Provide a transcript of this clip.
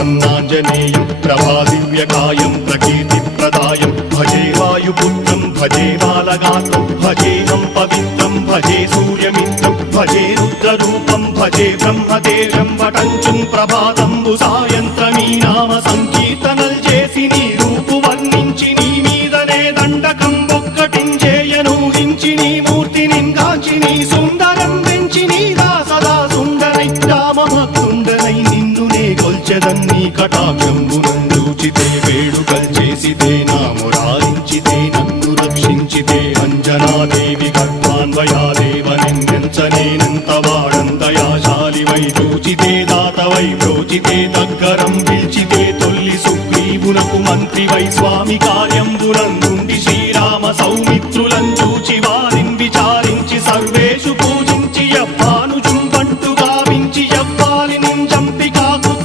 प्रसन्नाञ्जनेयं प्रभादिव्यकायं प्रकीर्तिप्रदायं भजे वायुपुत्रं भजे बालगात्रं भजेऽहं पवित्रं भजे सूर्यमित्रं भजे रुद्ररूपं भजे ब्रह्मदेवं वटञ्चुं प्रभाతంబు సాయంత్రమీ నామ సంకీర్తనల్ చేసి నీ రూపు వర్ణించి నీ మీదనే దండకం ఒక్కటించేయను హించి నీ మూర్తిని గాంచి నీ సుందరం వెంచి నీ సదా సుందరై రామభక్తుండనై నిన్నునే కొల్చెదన్ని కటాక్షంబునందూచితే వేడుకల్ చేసితే నా మురారించితే నన్ను రక్షించితే అంజనాదేవి గర్భాన్వయాదేవనెంచనేనంత వాడంతయాశాలివై చూచితే దాతవై ప్రోచితే దగ్గరం పిలిచితే తొల్లి సుగ్రీవునకు మంత్రివై స్వామి కార్యంబునందుండి శ్రీరామ సౌమిత్రులం చూచి వారిని విచారించి సర్వేషు పూజ